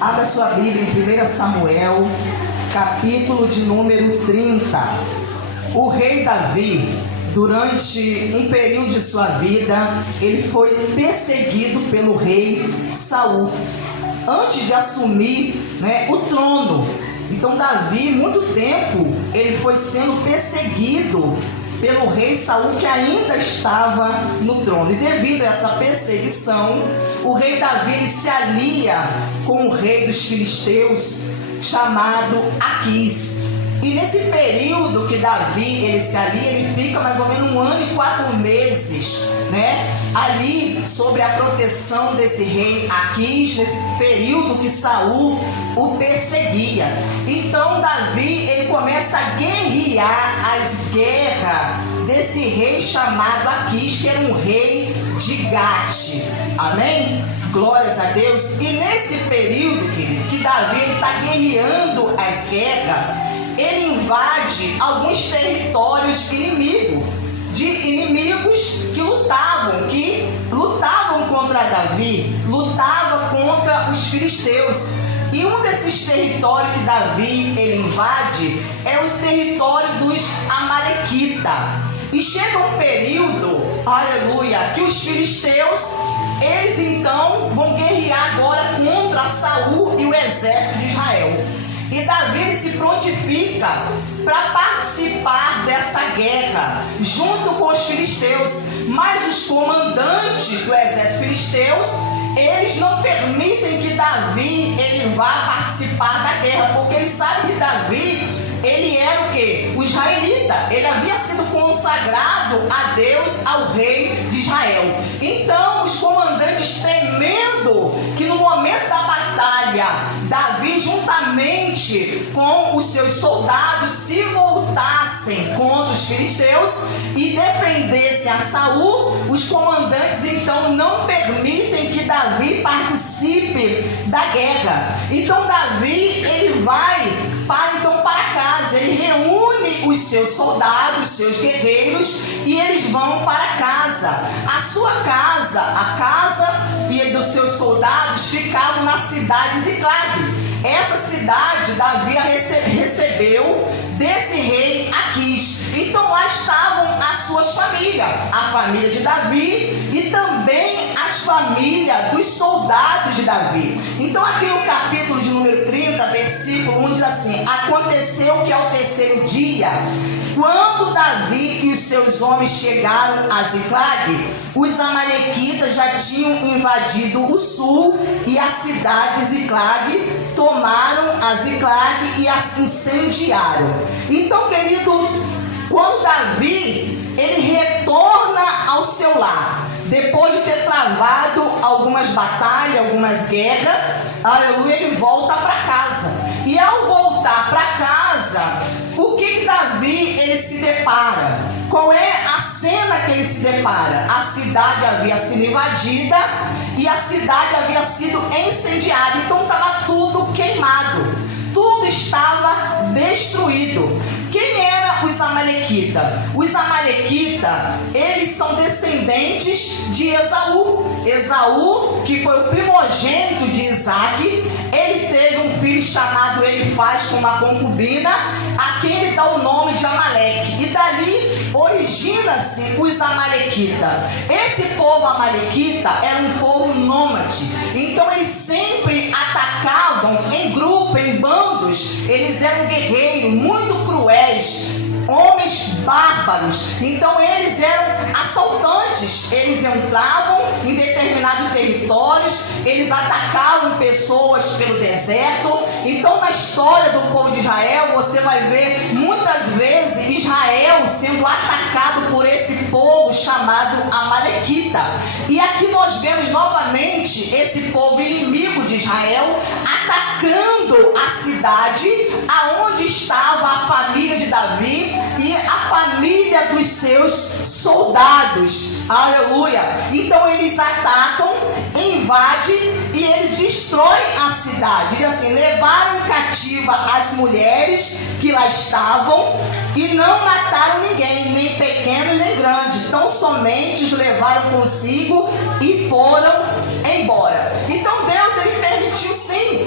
Abra sua Bíblia em 1 Samuel, capítulo de número 30. O rei Davi, durante um período de sua vida, ele foi perseguido pelo rei Saul, antes de assumir, o trono. Então Davi, muito tempo, ele foi sendo perseguido pelo rei Saul, que ainda estava no trono. E devido a essa perseguição, o rei Davi ele se alia com o rei dos filisteus, chamado Aquis. E nesse período que Davi ele se alia, ele fica mais ou menos 1 ano e 4 meses, ali sob a proteção desse rei Aquis, nesse período que Saul o perseguia. Então Davi ele começa a guerrear as guerras desse rei chamado Aquis, que era um rei de Gate. Amém? Glórias a Deus. E nesse período que Davi está guerreando as guerras, ele invade alguns territórios inimigos que lutavam contra Davi, lutavam contra os filisteus. E um desses territórios que Davi ele invade é os territórios dos amalequitas. E chega um período, aleluia, que os filisteus, eles então vão guerrear agora contra Saul e o exército de Israel. E Davi ele se prontifica para participar dessa guerra junto com os filisteus. Mas os comandantes do exército filisteus, eles não permitem que Davi ele vá participar da guerra, porque eles sabem que Davi ele era o quê? O israelita. Ele havia sido consagrado a Deus, ao rei de Israel. Então os comandantes, temendo que no momento da batalha Davi juntamente com os seus soldados se voltassem contra os filisteus e defendessem a Saul, os comandantes então não permitem que Davi participe da guerra. Então Davi ele vai para casa, ele reúne os seus soldados, os seus guerreiros, e eles vão para casa. A sua casa, a casa e dos seus soldados ficavam na cidade de Ziclag. Essa cidade Davi recebeu desse rei Aquis. Então lá estavam as suas famílias, a família de Davi e também as famílias dos soldados de Davi. Então aqui no capítulo de número 30, versículo 1 diz assim: aconteceu que ao terceiro dia, quando Davi e os seus homens chegaram a Ziclag, os amalequitas já tinham invadido o sul e a cidade de Ziclag, tomaram a Ziclag e as incendiaram. Então, querido, quando Davi ele retorna ao seu lar, depois de ter travado algumas batalhas, algumas guerras, aleluia, ele volta para casa. E ao voltar para casa, o que Davi ele se depara? Qual é a cena que ele se depara? A cidade havia sido invadida e a cidade havia sido incendiada. Então estava tudo queimado, tudo estava destruído. Quem eram os amalequitas? Os amalequitas, eles são descendentes de Esaú. Esaú, que foi o primogênito de Isaac, ele teve um filho chamado Elifaz com uma concubina, a quem ele dá o nome de Amaleque. E dali origina-se os amalequitas. Esse povo amalequita era um povo nômade. Então eles sempre atacavam em grupo, em bandos. Eles eram guerreiros, muito cruéis, homens bárbaros. Então eles eram assaltantes. Eles entravam em determinados territórios, eles atacavam pessoas pelo deserto. Então na história do povo de Israel, você vai ver muitas vezes Israel sendo atacado por esse povo chamado amalequita. E aqui nós vemos novamente esse povo inimigo de Israel atacando a cidade aonde estava a família de Davi e a família dos seus soldados. Aleluia! Então eles atacam, invadem e eles destroem a cidade. Diz assim: levaram cativa as mulheres que lá estavam e não mataram ninguém, nem pequeno nem grande, tão somente os levaram consigo e foram embora. Então Deus ele permitiu sim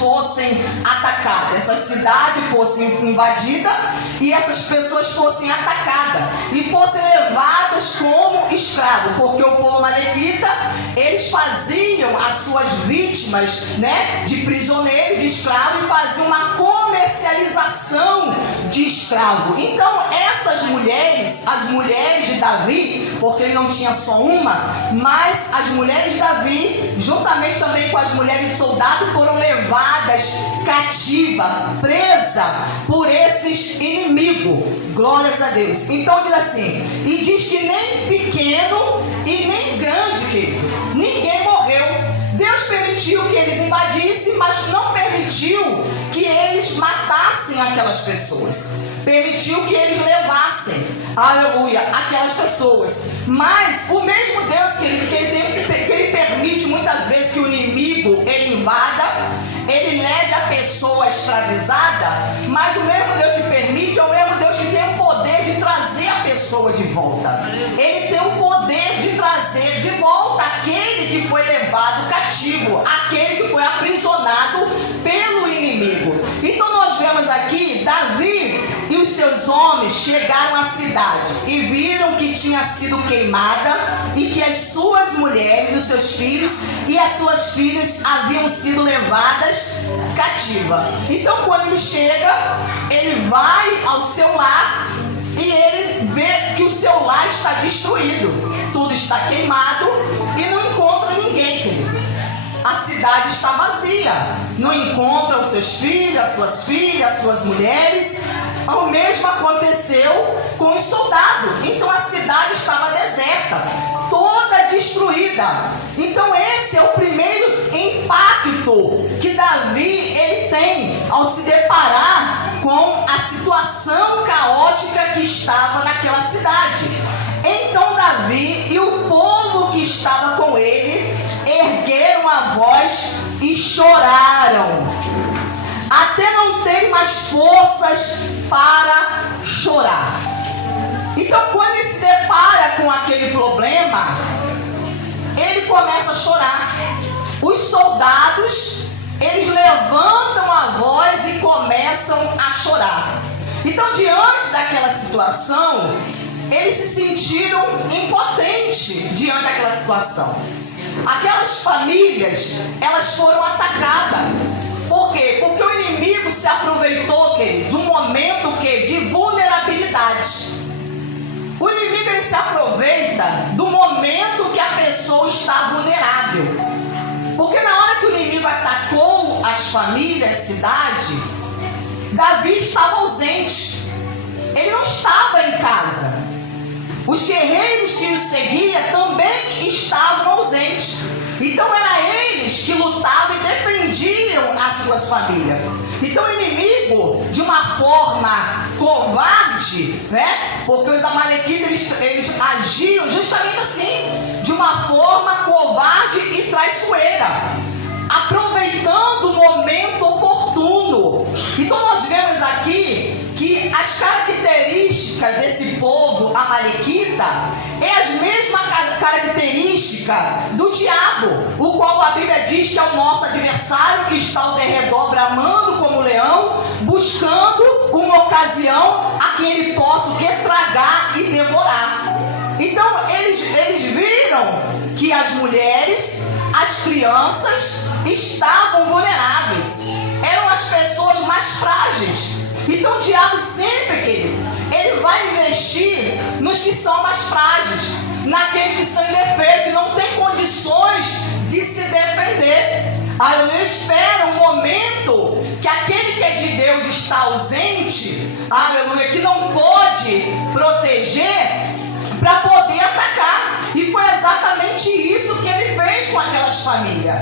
fossem atacadas, essa cidade fosse invadida e essas pessoas fossem atacadas e fossem levadas como escravos, porque o povo amalequita, eles faziam as suas vítimas, né, de prisioneiro, de escravo, e faziam uma comercialização de escravo. Então essas mulheres, as mulheres de Davi, porque ele não tinha só uma, mas as mulheres de Davi, juntamente também com as mulheres de soldado, foram levadas cativa, presa por esses inimigos. Glórias a Deus. Então diz assim, e diz que nem pequeno e nem grande, querido, ninguém morreu. Deus permitiu que eles invadissem, mas não permitiu que eles matassem aquelas pessoas. Permitiu que eles levassem, aleluia, aquelas pessoas. Mas o mesmo Deus que ele permite muitas vezes que o inimigo ele invada, ele leve a pessoa escravizada, mas o mesmo Deus que permite é o mesmo Deus que tem o poder de trazer a pessoa de volta. Ele tem o poder de trazer de volta aquele que foi levado cativo, aquele que foi aprisionado pelo inimigo. Então nós vemos aqui Davi e os seus homens chegaram à cidade e viram que tinha sido queimada e que as suas mulheres, os seus filhos e as suas filhas haviam sido levadas cativa. Então quando ele chega, ele vai ao seu lar e ele vê que o seu lar está destruído, tudo está queimado e não encontra ninguém, querido. A cidade está vazia, não encontra os seus filhos, as suas filhas, as suas mulheres. O mesmo aconteceu com os soldados. Então a cidade estava deserta, toda destruída. Então esse é o primeiro impacto que Davi ele tem ao se deparar com a situação caótica que estava naquela cidade. Então Davi e o povo que estava com ele ergueram a voz e choraram, até não ter mais forças para chorar. Então quando ele se depara com aquele problema, ele começa a chorar. Os soldados, eles levantam a voz e começam a chorar. Então diante daquela situação, eles se sentiram impotentes diante daquela situação. Aquelas famílias, elas foram atacadas. Por quê? Porque o inimigo se aproveitou, querido, de um momento de vulnerabilidade. O inimigo ele se aproveita do momento que a pessoa está vulnerável. Porque na hora que o inimigo atacou as famílias, a cidade, Davi estava ausente. Ele não estava em casa. Os guerreiros que o seguiam também estavam ausentes. Então eram eles que lutavam e defendiam as suas famílias. Então o inimigo, de uma forma covarde, né? Porque os amalequitas eles agiam justamente assim, de uma forma covarde e traiçoeira, aproveitando o momento oportuno. Então nós vemos aqui que as características desse povo amalequita é as mesmas características do diabo, o qual a Bíblia diz que é o nosso adversário, que está ao derredor bramando como leão, buscando uma ocasião a quem ele possa tragar e devorar. Então eles viram que as mulheres, as crianças estavam vulneráveis, eram as pessoas mais frágeis. Então o diabo sempre, querido, ele vai investir nos que são mais frágeis, naqueles que são indefesos, que não têm condições de se defender. Aí ele espera um momento que aquele que é de Deus está ausente, aleluia, que não pode proteger, para poder atacar. E foi exatamente isso que ele fez com aquelas famílias.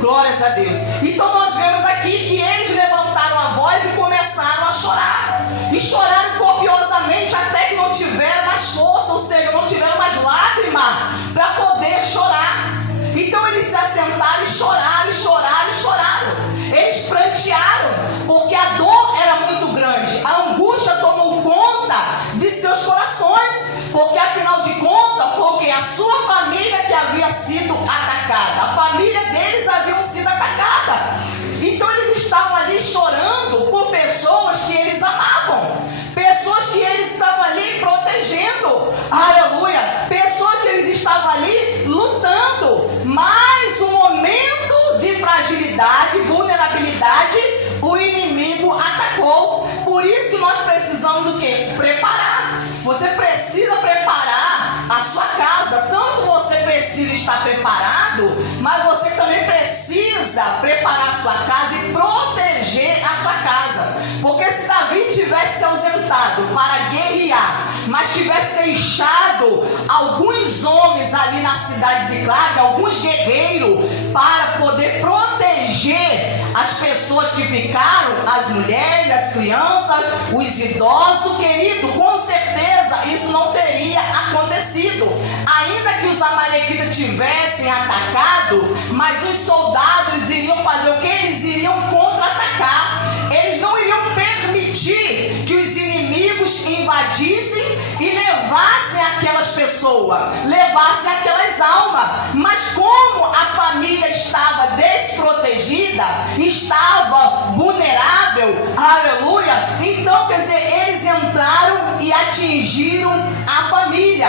Glórias a Deus. Então nós vemos aqui que eles levantaram a voz e começaram a chorar. E choraram copiosamente até que não tiveram mais força, ou seja, não tiveram mais lágrima para poder chorar. Então eles se assentaram e choraram, choraram, choraram. Eles prantearam, porque a dor era muito grande. A angústia tomou conta de seus corações, porque afinal de contas, porque a sua família que havia sido atacada, a família deles havia sido atacada. Então eles precisamos o quê? Preparar. Você precisa preparar a sua casa. Tanto você precisa estar preparado, mas você também precisa preparar a sua casa e proteger a sua casa. Porque se Davi tivesse se ausentado para guerrear, mas tivesse deixado alguns homens ali na cidade de Ziclag, alguns guerreiros, para poder proteger as pessoas que ficaram, as mulheres, as crianças, os idosos, querido, com certeza isso não teria acontecido. Ainda que os amalequitas tivessem atacado, mas os soldados iriam fazer o que? Eles iriam contra-atacar. Eles não iriam permitir que os inimigos invadissem e levassem aquelas pessoas, levassem aquelas almas. Mas como a família estava desprotegida, estava vulnerável, aleluia, então quer dizer, eles entraram e atingiram a família.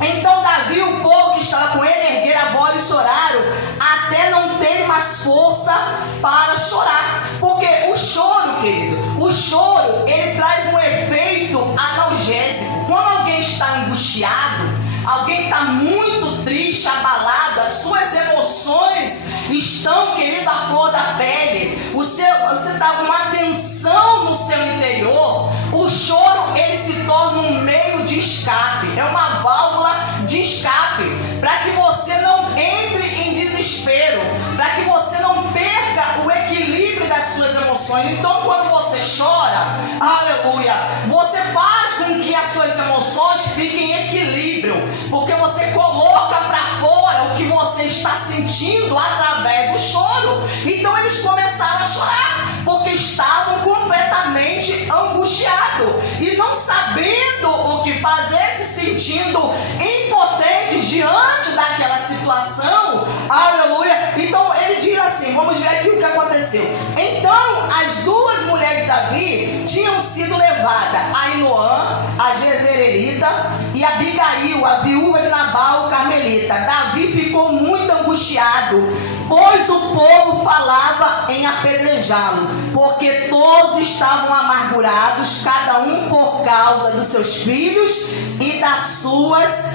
Então Davi e o povo que estava com ele ergueram a voz e choraram, até não ter mais força para chorar. Porque o choro, querido, o choro, ele traz um efeito analgésico. Quando alguém está angustiado, alguém está muito triste, abalado, as suas emoções estão, querido, à flor da pele, você está com uma tensão no seu interior, o choro, ele se torna um meio de escape, é uma válvula de escape, para que você não entre em desespero, para que você não perca o equilíbrio das suas emoções. Então, quando você chora, aleluia, você faz com que as suas emoções fiquem em equilíbrio, porque você coloca para fora o que você está sentindo através do choro. Então eles começaram a chorar, porque estavam completamente angustiados e não sabendo o que fazer, se sentindo impotentes diante daquela situação, aleluia. Então ele diz assim, vamos ver aqui o que aconteceu. Então as duas mulheres de Davi tinham sido levadas, Ainoã, a Jezreelita, e Abigail, a viúva de Nabal, o carmelita. Davi ficou muito angustiado, pois o povo falava em apedrejá-lo, porque todos estavam amargurados, cada um por causa dos seus filhos e das suas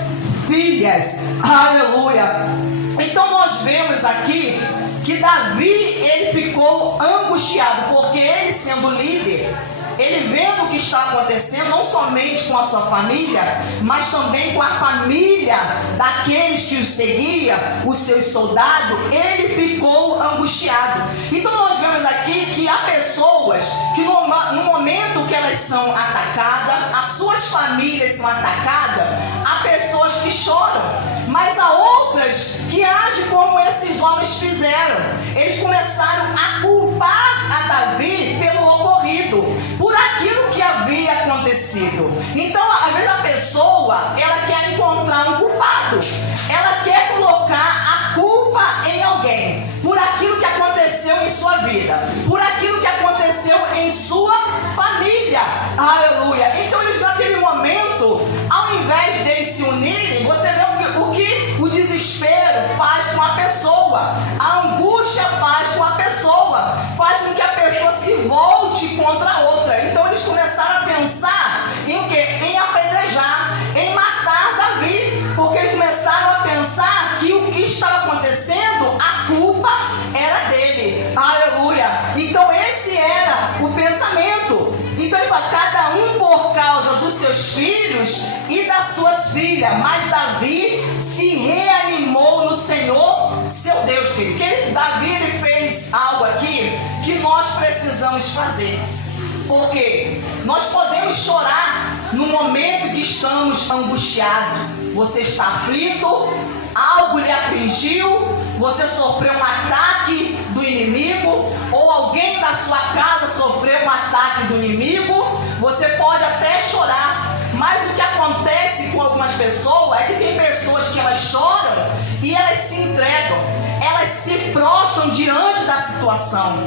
filhas. Aleluia. Então nós vemos aqui que Davi, ele ficou angustiado, porque ele sendo líder, ele vendo o que está acontecendo, não somente com a sua família, mas também com a família daqueles que o seguiam, os seus soldados, ele ficou angustiado. Então nós vemos aqui que há pessoas que no momento que elas são atacadas, as suas famílias são atacadas, há pessoas que choram, mas há outras que agem como esses homens fizeram. Eles começaram a culpar a Davi pelo ocorrido, por aquilo que havia acontecido. Então, às vezes a pessoa, ela quer encontrar um culpado, ela quer colocar a culpa em alguém, por aquilo que aconteceu em sua vida, por aquilo que aconteceu em sua família, aleluia. Então, eles naquele momento, ao invés deles se unirem, você vê o que o desespero faz com a pessoa, a angústia faz com a pessoa, faz com que a pessoa se volte contra a outra. Então eles começaram a pensar em o quê? Em apedrejar, em matar Davi, porque eles começaram a pensar que o que estava acontecendo, a culpa era dele, aleluia. Então esse era o pensamento. Então ele fala, cada um por causa dos seus filhos e das suas filhas, mas Davi se reanimou no Senhor, seu Deus, querido. Davi, ele fez algo aqui que nós precisamos fazer. Porque nós podemos chorar no momento que estamos angustiados. Você está aflito, algo lhe atingiu, você sofreu um ataque do inimigo, ou alguém da sua casa sofreu um ataque do inimigo, você pode até chorar. Mas o que acontece com algumas pessoas é que tem pessoas que elas choram e elas se entregam, elas se prostram diante da situação,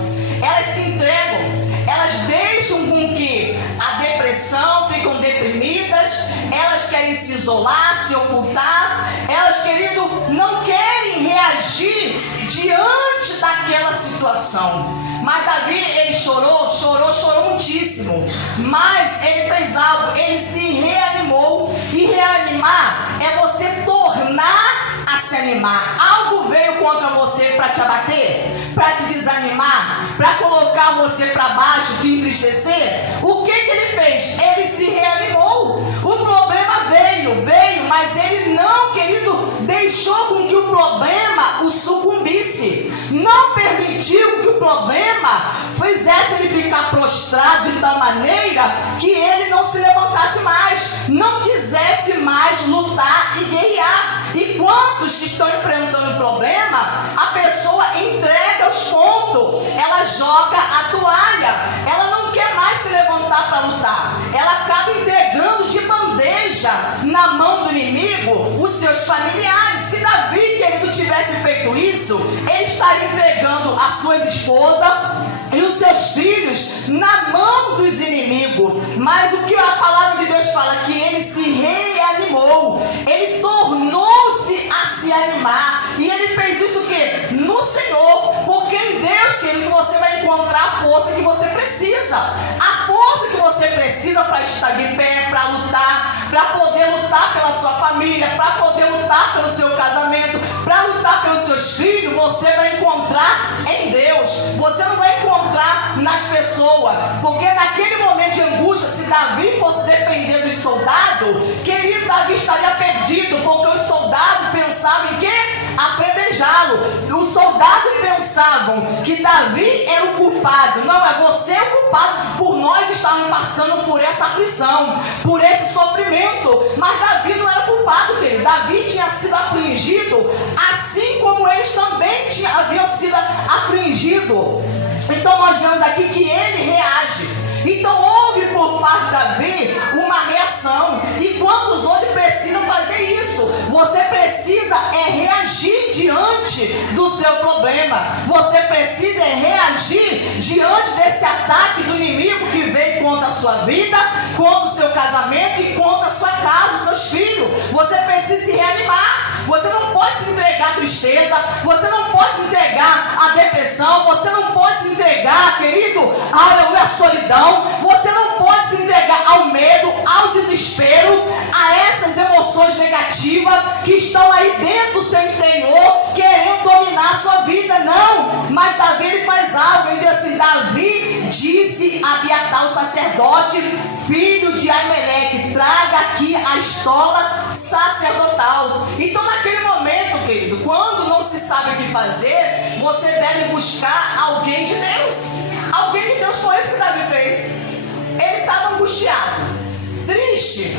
elas se entregam, elas deixam com que a depressão, ficam deprimidas, elas querem se isolar, se ocultar, elas, querido, não querem reagir diante daquilo naquela situação. Mas Davi, ele chorou muitíssimo. Mas ele fez algo, ele se reanimou. E reanimar é você tornar a se animar. Algo veio contra você para te abater, para te desanimar, para colocar você para baixo, te entristecer. O que ele fez? Ele se reanimou. O problema veio, mas ele não, querido, deixou com que o problema o sucumbisse. Não permitiu que o problema fizesse ele ficar prostrado de tal maneira que ele não se levantasse mais, não quisesse mais lutar e guerrear. E quantos que estão enfrentando o problema, a pessoa entrega os pontos, ela joga a toalha, ela não quer mais se levantar para lutar, ela acaba entregando de bandeja na mão do inimigo os seus familiares. Se Davi, querido, tivesse feito isso, ele estaria entregando as suas esposas e os seus filhos na mão dos inimigos. Mas o que a palavra de Deus fala? Que ele se reanimou, ele tornou-se a se animar. E ele fez isso o quê? No Senhor. Porque em Deus, querido, você vai encontrar a força que você precisa. A força que você precisa para estar de pé, para lutar, para poder lutar pela sua família, para poder lutar pelo seu casamento, para lutar pelos seus filhos, você vai encontrar em Deus. Você não vai encontrar nas pessoas. Porque naquele momento de angústia, se Davi fosse depender dos soldados, querido, Davi estaria perdido. Porque os soldados pensavam em quê? Apredejá-lo. Os soldados pensavam que Davi era o culpado. Não, é você o culpado por nós estarmos passando por essa aflição, por esse sofrimento. Mas Davi não era culpado, querido. Davi tinha sido afligido, assim como eles também haviam sido afligidos. Então nós vemos aqui que ele reage. Então houve por parte de Davi uma reação. E quantos hoje precisam fazer isso? Você precisa reagir diante do seu problema. Você precisa reagir diante desse ataque do inimigo que veio contra a sua vida, contra o seu casamento e contra a sua casa, os seus filhos. Você precisa se reanimar. Você não pode se entregar à tristeza, você não pode se entregar à depressão, você não pode se entregar, querido, à solidão, você não pode se entregar ao medo, ao desespero, a essas emoções negativas que estão aí dentro do seu interior, querendo dominar a sua vida. Não, mas Davi ele faz algo. Ele diz assim: Davi disse a Abiatar, o sacerdote, filho de Aimeleque, traga aqui a estola sacerdotal. Então naquele momento, querido, quando não se sabe o que fazer, você deve buscar alguém de Deus. Alguém de Deus. Foi isso que Davi fez. Ele estava angustiado, triste,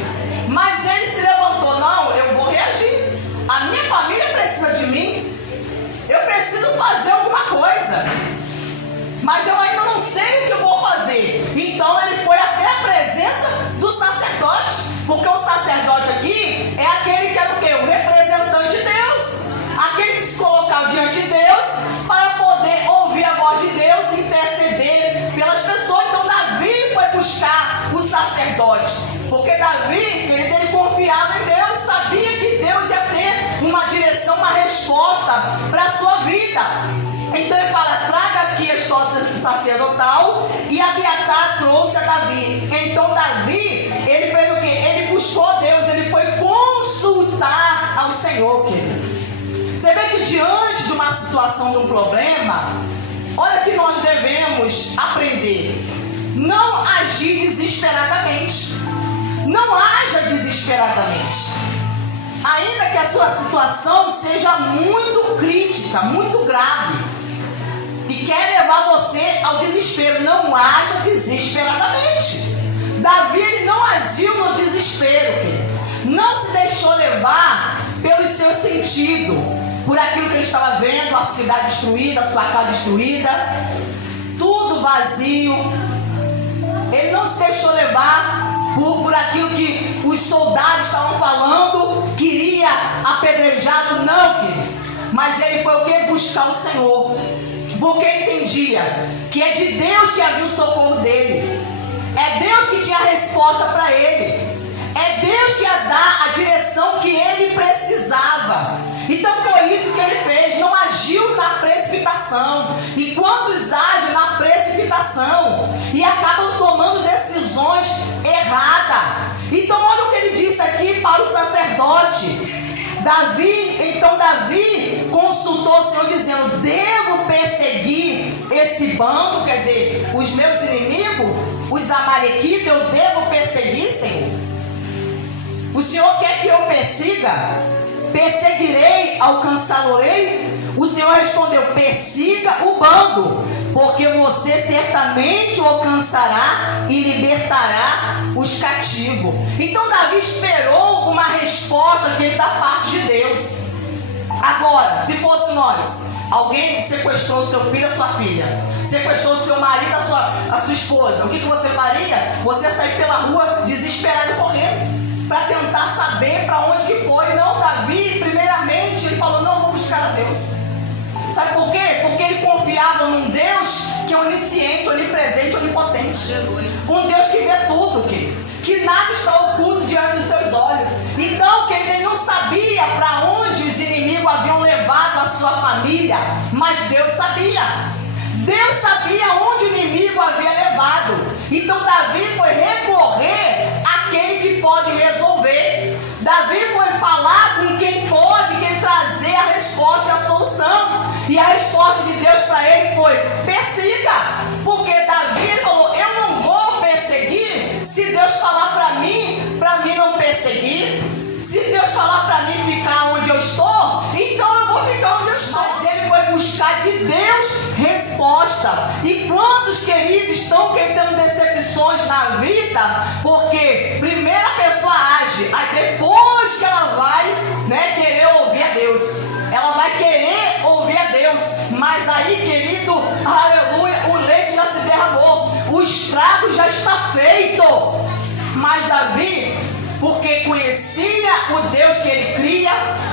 mas ele se levantou. Não, eu vou reagir. A minha família precisa de mim. Eu preciso fazer alguma coisa, mas eu ainda não sei o que eu vou fazer. Então ele foi até a presença do sacerdote, porque o sacerdote aqui é aquele que é o quê? O representante de Deus, aquele que se colocava diante de Deus para poder ouvir a voz de Deus e interceder pelas pessoas. Então Davi foi buscar o sacerdote, porque Davi, querido, ele confiava em Deus, sabia que Deus ia ter uma direção, uma resposta para a sua vida. Então ele fala: traga aqui a estola sacerdotal. E Abiatar trouxe a Davi. Então Davi, ele fez o quê? Ele buscou Deus, ele foi consultar ao Senhor, querido. Você vê que diante de uma situação, de um problema, olha que nós devemos aprender: não agir desesperadamente. Não haja desesperadamente. Ainda que a sua situação seja muito crítica, muito grave, e quer levar você ao desespero, não haja desesperadamente. Davi, ele não agiu no desespero, querido. Não se deixou levar pelos seus sentidos, por aquilo que ele estava vendo, a cidade destruída, a sua casa destruída, tudo vazio. Ele não se deixou levar por aquilo que os soldados estavam falando, queria apedrejá-lo, não, querido. Mas ele foi o que? Buscar o Senhor, porque ele entendia que é de Deus que havia o socorro dele, é Deus que tinha a resposta para ele, é Deus que ia dar a direção que ele precisava. Então foi isso que ele fez, não agiu na precipitação. coração, e quantos agem na precipitação e acabam tomando decisões erradas. Então olha o que ele disse aqui para o sacerdote. Davi consultou o Senhor dizendo: devo perseguir esse bando, quer dizer, os meus inimigos, os amalequitas, eu devo perseguir, Senhor? O Senhor quer que eu persiga? Perseguirei, alcançá-lo-ei? O Senhor respondeu: persiga o bando, porque você certamente o alcançará e libertará os cativos. Então Davi esperou uma resposta que ele da parte de Deus. Agora, se fosse nós, alguém sequestrou o seu filho, a sua filha, sequestrou o seu marido, a sua esposa, o que você faria? Você ia sair pela rua desesperado e correndo para tentar saber para onde que foi. Não, Davi, primeiramente, ele falou: não, vou buscar a Deus. Sabe por quê? Porque ele confiava num Deus que é onisciente, onipresente, onipotente. Um Deus que vê tudo, que nada está oculto diante dos seus olhos. Então, ele não sabia para onde os inimigos haviam levado a sua família, mas Deus sabia. Deus sabia onde o inimigo havia levado. Então Davi foi recorrer àquele que pode resolver. Davi foi falar com quem pode, quem trazer a resposta e a solução. E a resposta de Deus para ele foi: persiga. Porque Davi falou: eu não vou perseguir se Deus falar para mim não perseguir. Se Deus falar para mim ficar onde eu estou, então eu vou ficar onde eu estou. Mas ele foi buscar de Deus resposta. E quantos, queridos, estão tendo decepções na vida? Porque primeiro a pessoa age, aí depois que ela vai, querer ouvir a Deus. Ela vai querer ouvir a Deus. Mas aí, querido, aleluia, o leite já se derramou, o estrago já está feito. Mas Davi, porque conhecia o Deus que ele cria,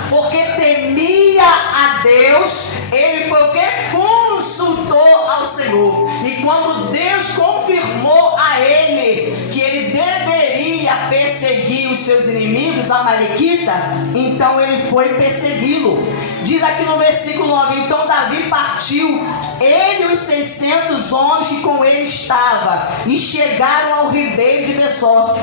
porque temia a Deus, ele foi o que? Consultou ao Senhor. E quando Deus confirmou a ele que ele deveria perseguir os seus inimigos, amalequitas, então ele foi persegui-lo. Diz aqui no versículo 9: então Davi partiu, ele e os 600 homens que com ele estavam, e chegaram ao ribeiro de Besor,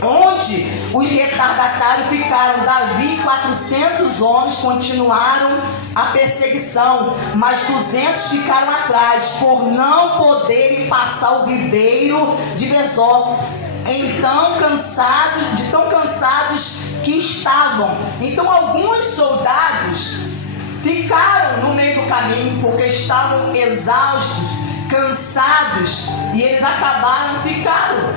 onde os retardatários ficaram. Davi e 400 homens continuaram a perseguição, mas 200 ficaram atrás, por não poderem passar o ribeiro de Besor, de tão cansados que estavam. Então alguns soldados ficaram no meio do caminho, porque estavam exaustos, cansados, e eles ficaram.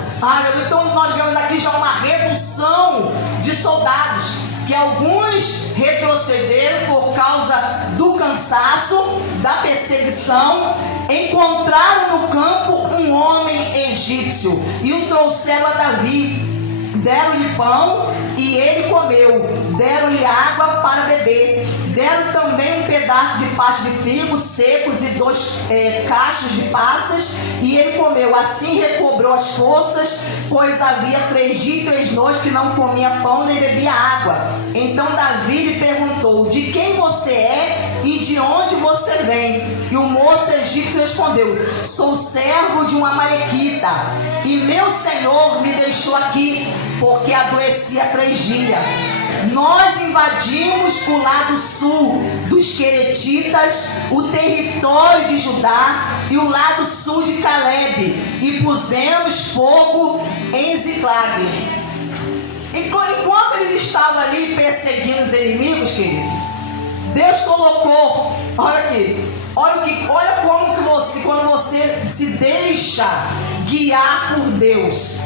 Então nós vemos aqui já uma redução de soldados, que alguns retrocederam por causa do cansaço, da perseguição. Encontraram no campo um homem egípcio e o trouxeram a Davi. Deram-lhe pão e ele comeu, deram-lhe água para beber, deram também um pedaço de faz de figos secos e 2 cachos de passas, e ele comeu. Assim recobrou as forças, pois havia 3 dias e 3 noites que não comia pão nem bebia água. Então Davi lhe perguntou: de quem você é e de onde você vem? E o moço egípcio respondeu: sou servo de um amalequita, e meu senhor me deixou aqui porque adoeci há 3 dias. Nós invadimos o lado sul dos Queretitas, o território de Judá e o lado sul de Caleb, e pusemos fogo em Ziclag. Enquanto eles estavam ali perseguindo os inimigos, queridos, Deus colocou, olha como que quando você se deixa guiar por Deus,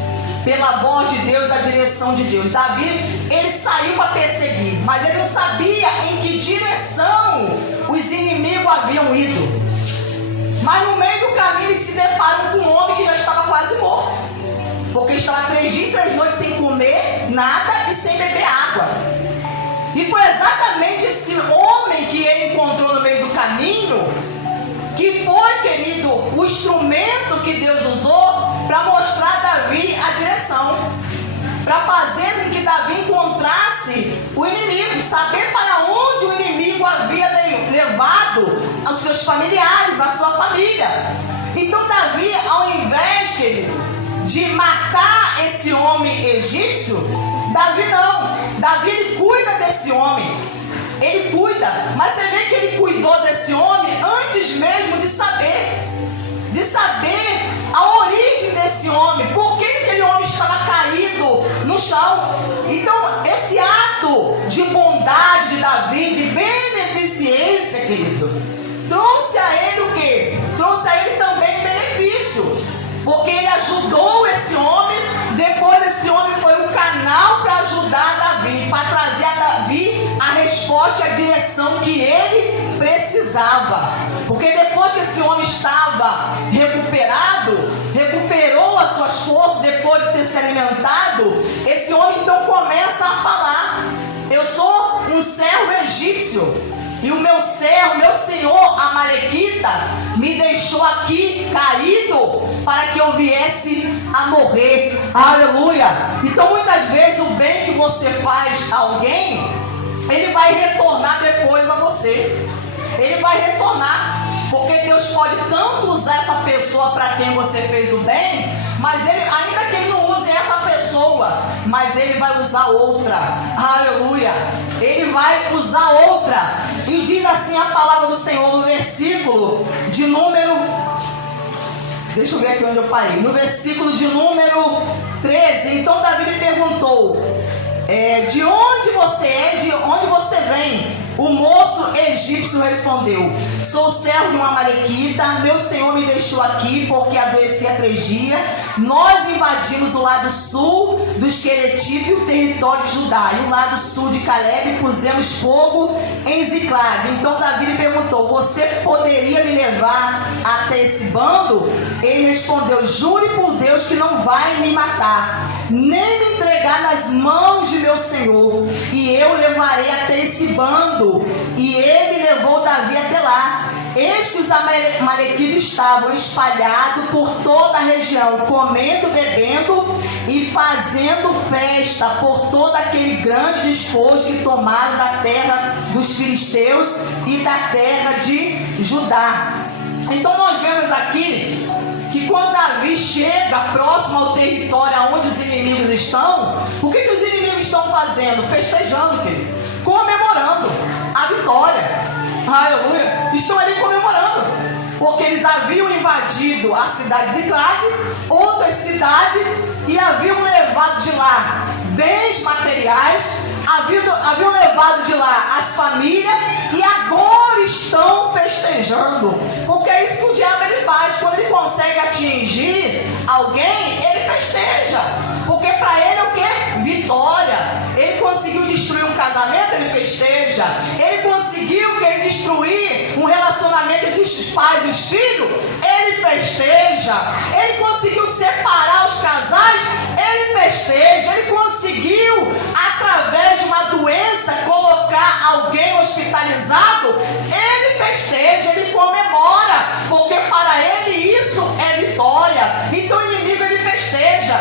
pela voz de Deus, a direção de Deus. Davi, ele saiu para perseguir, mas ele não sabia em que direção os inimigos haviam ido. Mas no meio do caminho eles se deparam com um homem que já estava quase morto, porque estava 3 dias e 3 noites sem comer nada e sem beber água. E foi exatamente esse homem que ele encontrou no meio do caminho que foi, querido, o instrumento que Deus usou para mostrar a Davi a direção, para fazer com que Davi encontrasse o inimigo, saber para onde o inimigo havia levado os seus familiares, a sua família. Então Davi, ao invés, querido, de matar esse homem egípcio, Davi ele cuida desse homem. Ele cuida, mas você vê que ele cuidou desse homem antes mesmo de saber a origem desse homem, por que aquele homem estava caído no chão. Então esse ato de bondade de Davi, de beneficência, querido, trouxe a ele o quê? Trouxe a ele também benefício, porque ele ajudou esse homem. Depois esse homem foi um canal para ajudar Davi, para trazer a Davi a resposta e a direção que ele precisava. Porque depois que esse homem estava recuperou as suas forças, depois de ter se alimentado, esse homem então começa a falar: eu sou um servo egípcio, e o meu senhor amalequita me deixou aqui caído para que eu viesse a morrer. Aleluia! Então muitas vezes o bem que você faz a alguém, ele vai retornar depois a você. Ele vai retornar, porque Deus pode tanto usar essa pessoa para quem você fez o bem, mas ele, ainda que ele não use essa pessoa, mas ele vai usar outra. Aleluia! Ele vai usar outra. E diz assim a palavra do Senhor no versículo de número, deixa eu ver aqui onde eu parei, no versículo de número 13. Então Davi lhe perguntou: de onde você é, de onde você vem? O moço egípcio respondeu: sou servo de uma amalequita, meu senhor me deixou aqui porque adoeci há 3 dias. Nós invadimos o lado sul dos Queretitas e o território de Judá, e o lado sul de Caleb, e pusemos fogo em Ziclag. Então Davi lhe perguntou: você poderia me levar até esse bando? Ele respondeu: jure por Deus que não vai me matar, nem me entregar nas mãos de meu senhor, e eu levarei até esse bando. E ele levou Davi até lá. Eis que os amalequitas estavam espalhados por toda a região, comendo, bebendo e fazendo festa por todo aquele grande despojo que tomaram da terra dos filisteus e da terra de Judá. Então nós vemos aqui que quando Davi chega próximo ao território onde os inimigos estão, o que os inimigos estão fazendo? Festejando, querido, comemorando a vitória. Aleluia! Estão ali comemorando, porque eles haviam invadido a cidade de Ziclag, outras cidades, e haviam levado de lá bens materiais, haviam levado de lá as famílias, e agora estão festejando, porque é isso que o diabo ele faz. Quando ele consegue atingir alguém, ele festeja, porque para ele é o que? Vitória. Ele conseguiu destruir um casamento, ele festeja. Ele conseguiu destruir um relacionamento entre os pais e os filhos, ele festeja. Ele conseguiu separar os casais, ele festeja. Ele conseguiu, através de uma doença, colocar alguém hospitalizado, ele festeja, ele comemora, porque para ele isso é vitória. Então o inimigo ele festeja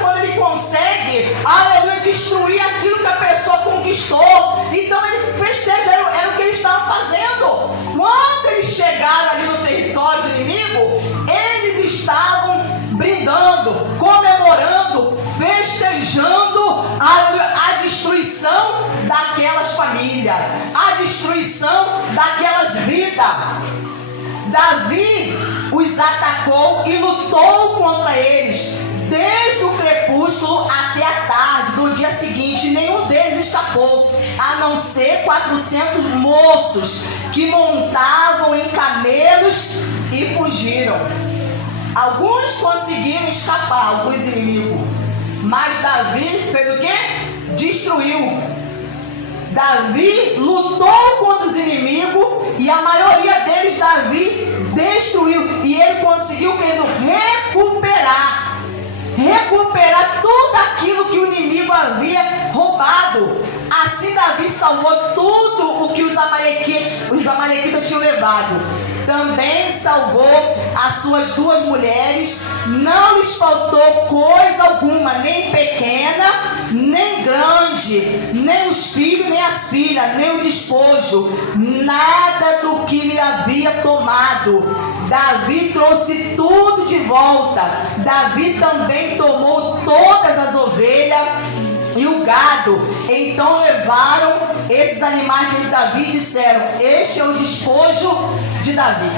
quando ele consegue, aleluia, destruir aquilo que a pessoa conquistou. Então ele festeja, era o que eles estavam fazendo. Quando eles chegaram ali no território do inimigo, eles estavam brindando, comemorando, festejando a destruição daquelas famílias, a destruição daquelas vidas. Davi os atacou e lutou contra eles desde o crepúsculo até a tarde do dia seguinte. Nenhum deles escapou, a não ser 400 moços que montavam em camelos e fugiram. Alguns conseguiram escapar, alguns inimigos, mas Davi fez o quê? Destruiu. Davi lutou contra os inimigos e a maioria deles Davi destruiu, e ele conseguiu, querido, recuperar tudo aquilo que o inimigo havia roubado. Assim Davi salvou tudo o que os amalequitas tinham levado. também salvou as suas 2 mulheres, não lhes faltou coisa alguma, nem pequena, nem grande, nem os filhos, nem as filhas, nem o despojo, nada do que lhe havia tomado. Davi trouxe tudo de volta. Davi também tomou todas as ovelhas e o gado. Então levaram esses animais de Davi e disseram: este é o despojo de Davi.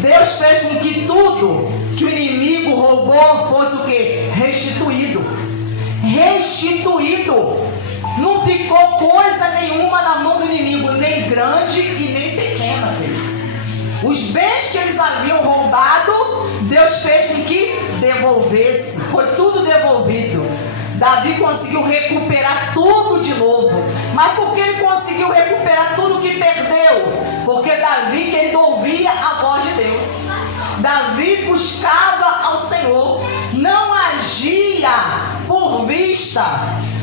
Deus fez com que tudo que o inimigo roubou fosse o que? Restituído. Restituído. Não ficou coisa nenhuma na mão do inimigo, nem grande e nem pequena. Os bens que eles haviam roubado, Deus fez com que devolvesse. Foi tudo devolvido. Davi conseguiu recuperar tudo de novo. Mas por que ele conseguiu recuperar tudo que perdeu? Porque Davi, que ele ouvia a voz de Deus. Davi buscava ao Senhor. Não agia por vista.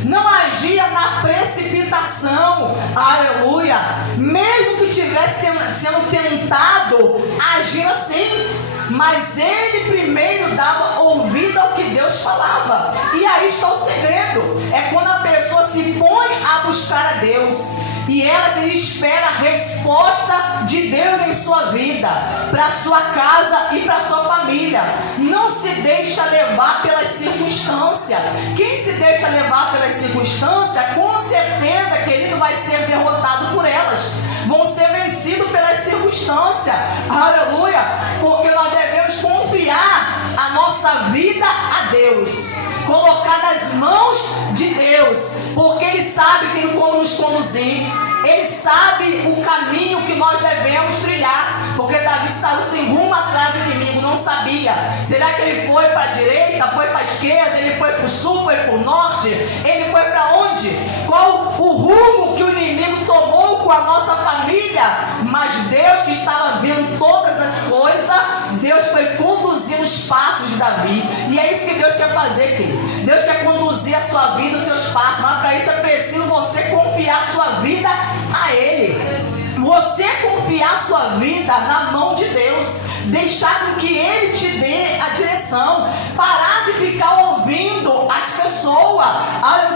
Não agia na precipitação. Aleluia. Mesmo que tivesse sendo tentado a agir assim, mas ele primeiro dava ouvido ao que Deus falava. E aí está o segredo. É quando a pessoa se põe a buscar a Deus e ela espera a resposta de Deus em sua vida, para sua casa e para sua família. Não se deixa levar pelas circunstâncias. Quem se deixa levar pelas circunstâncias, com certeza, querido, vai ser derrotado por elas. Vão ser vencidos pelas circunstâncias. Aleluia. Porque nós devemos confiar a nossa vida a Deus, colocar nas mãos de Deus, porque Ele sabe como nos conduzir. Ele sabe o caminho que nós devemos trilhar. Porque Davi saiu sem rumo atrás do inimigo, não sabia. Será que ele foi para a direita, foi para a esquerda, ele foi para o sul, foi para o norte? Ele foi para onde? Qual o rumo que o inimigo tomou com a nossa família? Mas Deus, que estava vendo todas as coisas, Deus foi conduzindo os passos de Davi. E é isso que Deus quer fazer, querido. Deus quer conduzir a sua vida, os seus passos. Mas para isso é preciso você confiar a sua vida a Ele. Você confiar a sua vida na mão de Deus, deixar que Ele te dê a direção, parar de ficar ouvindo as pessoas,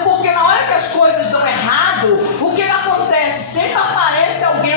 porque na hora que as coisas dão errado, o que acontece? Sempre aparece alguém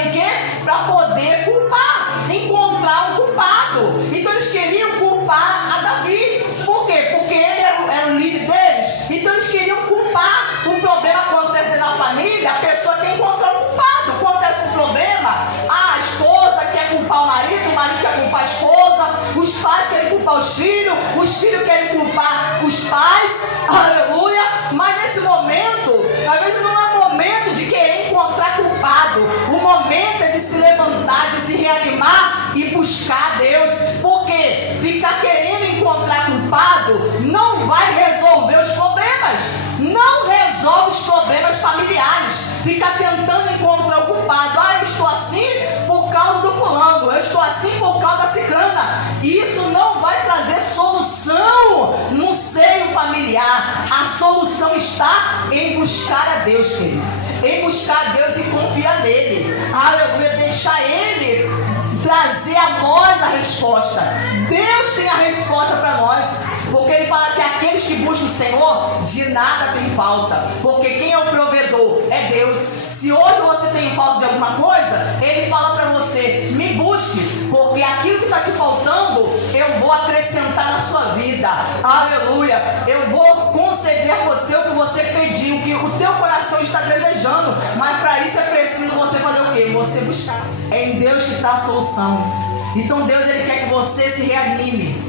para poder culpar, encontrar um culpado. Então eles queriam culpar a Davi. Por quê? Porque ele era o líder deles. Então eles queriam culpar. O problema acontece na família, a pessoa quer encontrar um culpado. Acontece um problema, a esposa quer culpar o marido quer culpar a esposa, os pais querem culpar os filhos querem culpar os pais. Aleluia. Mas nesse momento, às vezes não é momento de querer encontrar culpado. O momento é de se levantar, de se reanimar e buscar a Deus. Porque ficar querendo encontrar culpado não vai resolver os problemas. Não resolve os problemas familiares. Ficar tentando encontrar o culpado. Eu estou assim por causa do fulano. Eu estou assim por causa da ciclana. Isso não vai trazer solução no seio familiar. A solução está em buscar a Deus, querido. Em buscar a Deus e confiar nele. Aleluia. Deixar Ele trazer a nós a resposta. Deus tem a resposta para nós. Porque Ele fala que aqueles que buscam o Senhor, de nada tem falta. Porque quem é o provedor? É Deus. Se hoje você tem falta de alguma coisa, Ele fala para você: me busque, porque aquilo que está te faltando, eu vou acrescentar na sua vida. Aleluia. Eu vou conceder a você o que você pediu, o que o teu coração está desejando. Mas para isso é preciso você fazer o quê? Você buscar. É em Deus que está a solução. Então Deus, Ele quer que você se reanime,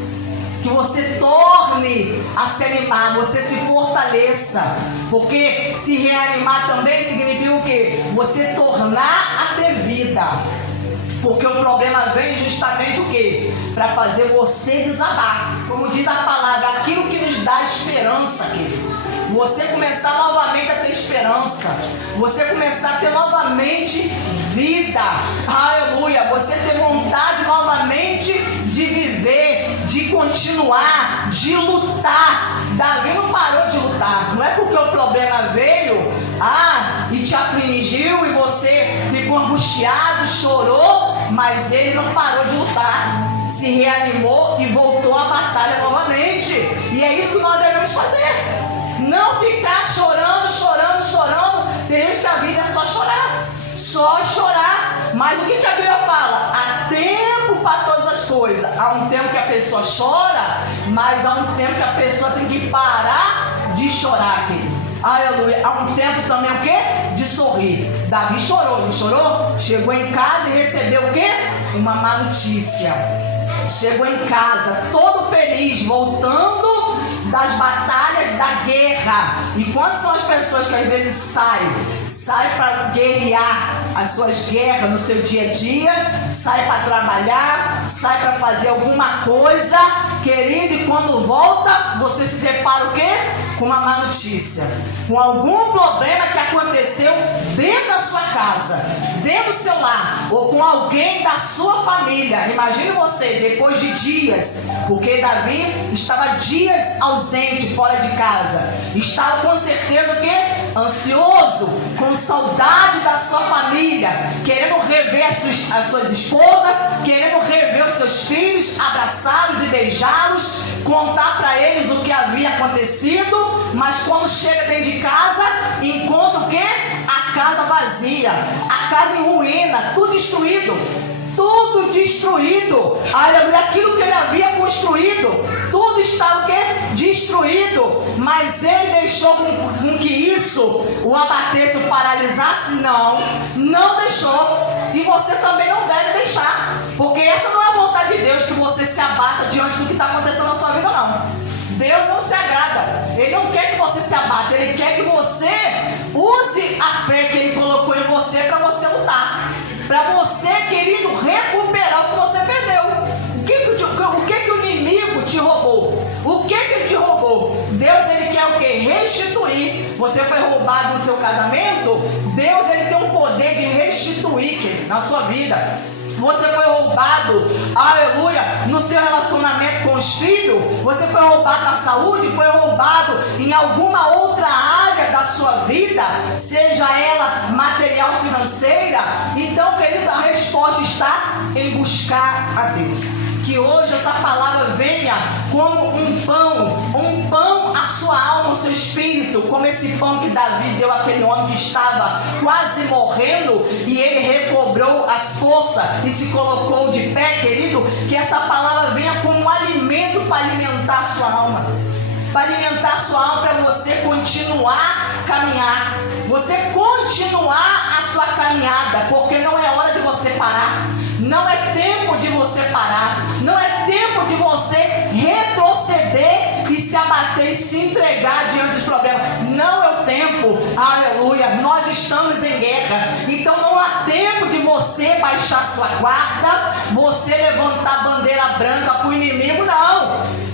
que você torne a se animar, você se fortaleça. Porque se reanimar também significa o quê? Você tornar a ter vida. Porque o problema vem justamente o quê? Para fazer você desabar. Como diz a palavra, aquilo que nos dá esperança, querido. Você começar novamente a ter esperança. Você começar a ter novamente vida. Aleluia. Você ter vontade novamente de viver, de continuar, de lutar. Davi não parou de lutar. Não é porque o problema veio e te afligiu e você ficou angustiado, chorou, mas ele não parou de lutar. Se reanimou e voltou à batalha novamente. E é isso que nós devemos fazer. Não ficar chorando, chorando, chorando. Tem gente que a vida é só chorar. Só chorar. Mas o que a Bíblia fala? Há tempo para todas as coisas. Há um tempo que a pessoa chora, mas há um tempo que a pessoa tem que parar de chorar, querido. Aleluia. Há um tempo também o quê? De sorrir. Davi chorou, não chorou? Chegou em casa e recebeu o quê? Uma má notícia. Chegou em casa todo feliz, voltando das batalhas da guerra. E quantas são as pessoas que às vezes saem para guerrear as suas guerras no seu dia a dia, sai para trabalhar, sai para fazer alguma coisa, querido, e quando volta, você se depara o quê? Com uma má notícia, com algum problema que aconteceu dentro da sua casa, dentro do seu lar, ou com alguém da sua família. Imagine você, depois de dias, porque Davi estava dias ausente, fora de casa, estava com certeza o quê? Ansioso, com saudade da sua família, querendo rever as suas esposas, querendo rever os seus filhos, abraçá-los e beijá-los, contar para eles o que havia acontecido. Mas quando chega dentro de casa, encontra o quê? A casa vazia, a casa em ruína, tudo destruído. Tudo destruído. Aleluia. Aquilo que ele havia construído, tudo estava o quê? Destruído. Mas ele deixou com que isso o abatesse, o paralisasse? Não deixou. E você também não deve deixar. Porque essa não é a vontade de Deus, que você se abata diante do que está acontecendo na sua vida, não. Deus não se agrada. Ele não quer que você se abata. Ele quer que você use a fé que ele colocou em você para você lutar. Para você, querido, recuperar o que você perdeu. O que o inimigo te roubou? O que ele te roubou? Deus, ele quer o quê? Restituir. Você foi roubado no seu casamento? Deus, ele tem um poder de restituir, querido, na sua vida. Você foi roubado, aleluia, no seu relacionamento com os filhos, você foi roubado na saúde, foi roubado em alguma outra área da sua vida, seja ela material, financeira. Então, querido, a resposta está em buscar a Deus. Que hoje essa palavra venha como um pão à sua alma, ao seu espírito, como esse pão que Davi deu àquele homem que estava quase morrendo e ele recobrou as forças e se colocou de pé, querido. Que essa palavra venha como um alimento para alimentar a sua alma, para alimentar a sua alma, para você continuar a caminhar, você continuar a sua caminhada, porque não é hora de você parar. Não é tempo de você parar. Não é tempo de você retroceder e se abater e se entregar diante dos problemas. Não é o tempo. Aleluia. Nós estamos em guerra. Então não há tempo de você baixar sua guarda, você levantar a bandeira branca para o inimigo.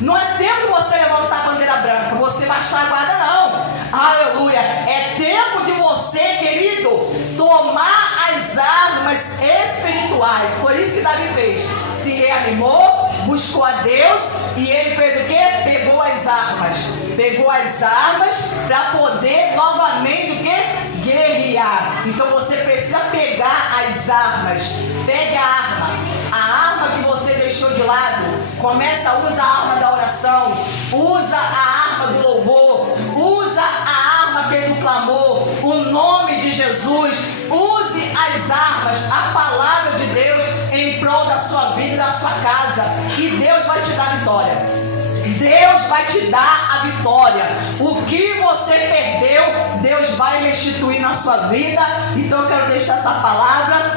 Não é tempo de você levantar a bandeira branca, você baixar a guarda, não. Aleluia. É tempo de você, querido, tomar as armas espirituais. Foi isso que Davi fez. Se reanimou, buscou a Deus e ele fez o quê? Pegou as armas. Pegou as armas para poder novamente o quê? Guerrear. Então você precisa pegar as armas. Pegue a arma que você deixou de lado. Começa a usar a arma da oração. Usa a arma do louvor. Usa a arma do clamor, o nome de Jesus. Use as armas, a palavra de Deus em prol da sua vida e da sua casa, e Deus vai te dar a vitória. Deus vai te dar a vitória. O que você perdeu, Deus vai restituir na sua vida. Então eu quero deixar essa palavra.